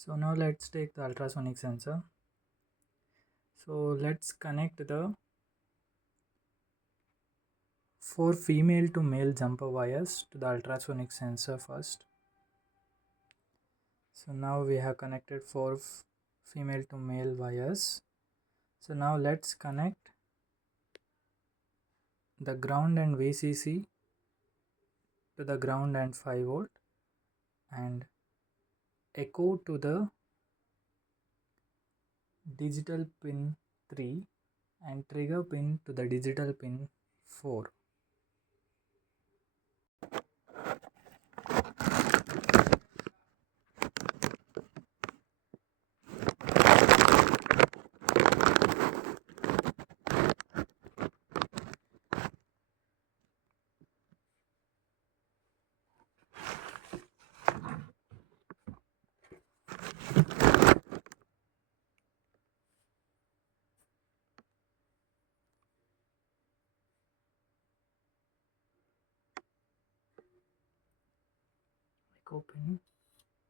So now let's take the ultrasonic sensor. So let's connect the 4 female to male jumper wires to the ultrasonic sensor first. So now we have connected 4 female to male wires. So now let's connect the ground and VCC to the ground and 5 volt and echo to the digital pin 3 and trigger pin to the digital pin 4. Echo pin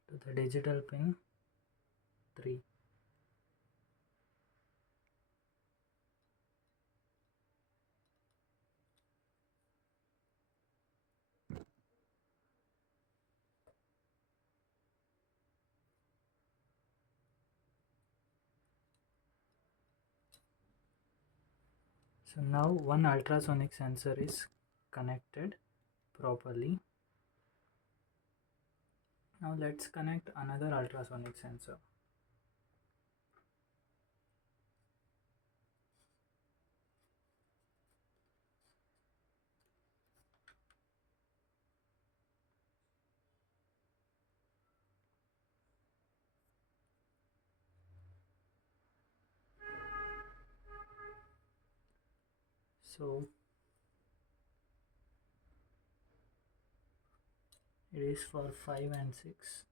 to the digital pin 3. So now one ultrasonic sensor is connected properly. Now let's connect another ultrasonic sensor. So it is for 5 and 6.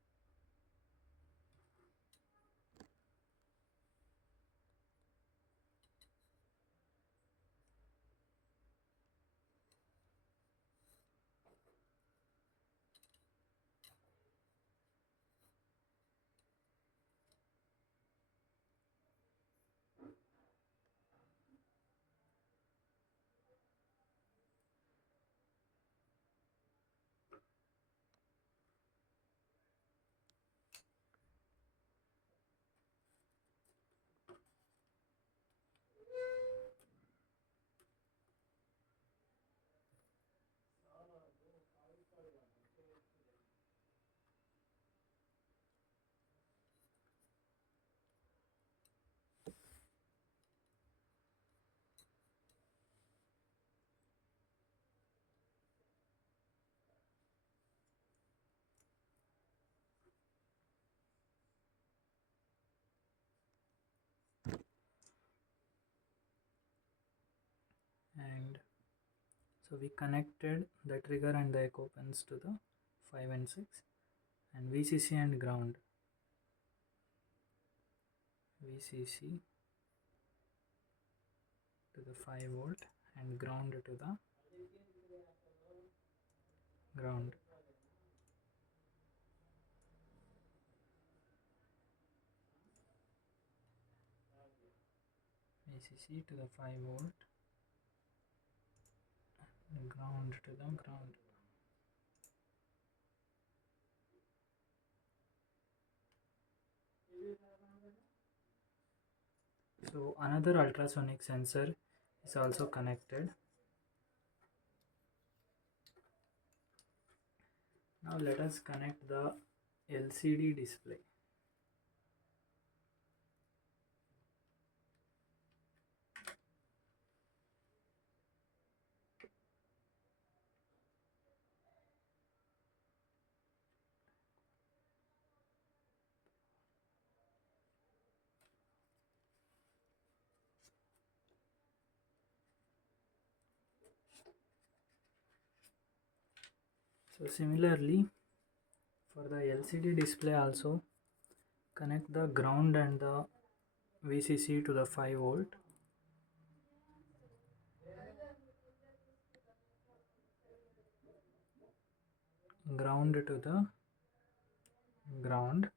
And so we connected the trigger and the echo pins to the 5 and 6 and VCC and ground. VCC to the 5 volt and ground to the ground. VCC to the 5 volt and ground to the ground. So another ultrasonic sensor is also connected. Now let us connect the LCD display. So similarly for the LCD display also connect the ground and the VCC to the 5 volt ground to the ground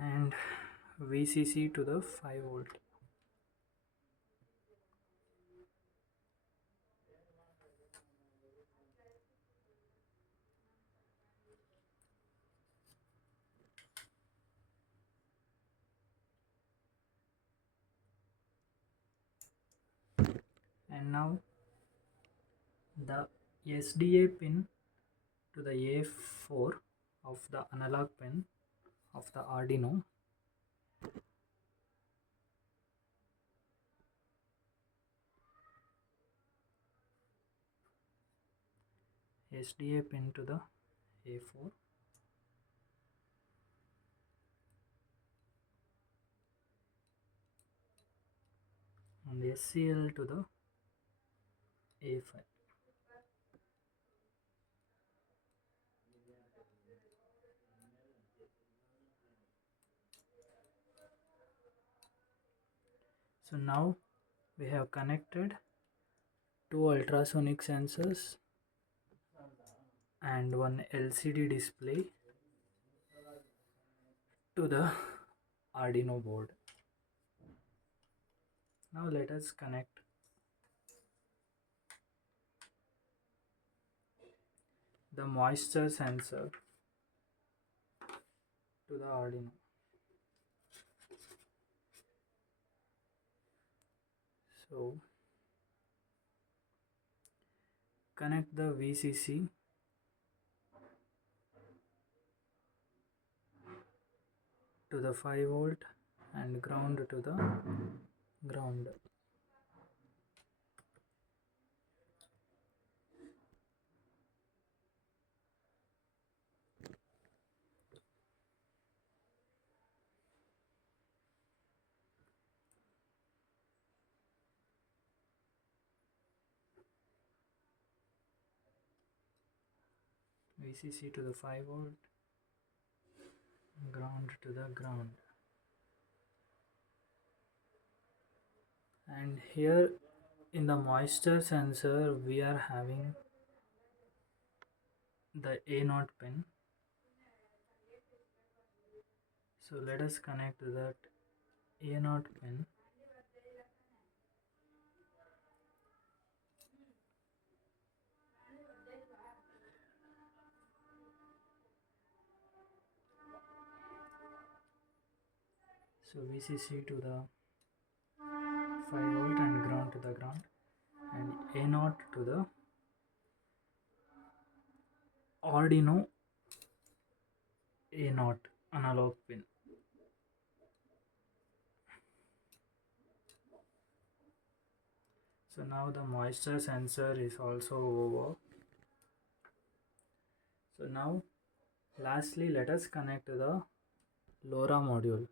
and VCC to the 5 volt. And now the SDA pin to the A4 of the analog pin of the Arduino. SDA pin to the A4 and SCL to the A5. So now we have connected two ultrasonic sensors and one LCD display to the Arduino board. Now let us connect the moisture sensor to the Arduino. So connect the VCC to the 5 volt and ground to the ground. VCC to the 5 volt, ground to the ground. And here in the moisture sensor we are having the A0 pin. So let us connect that A0 pin so VCC to the 5 volt and ground to the ground and A0 to the Arduino A0 analog pin. So now the moisture sensor is also over. So now lastly let us connect to the LoRa module.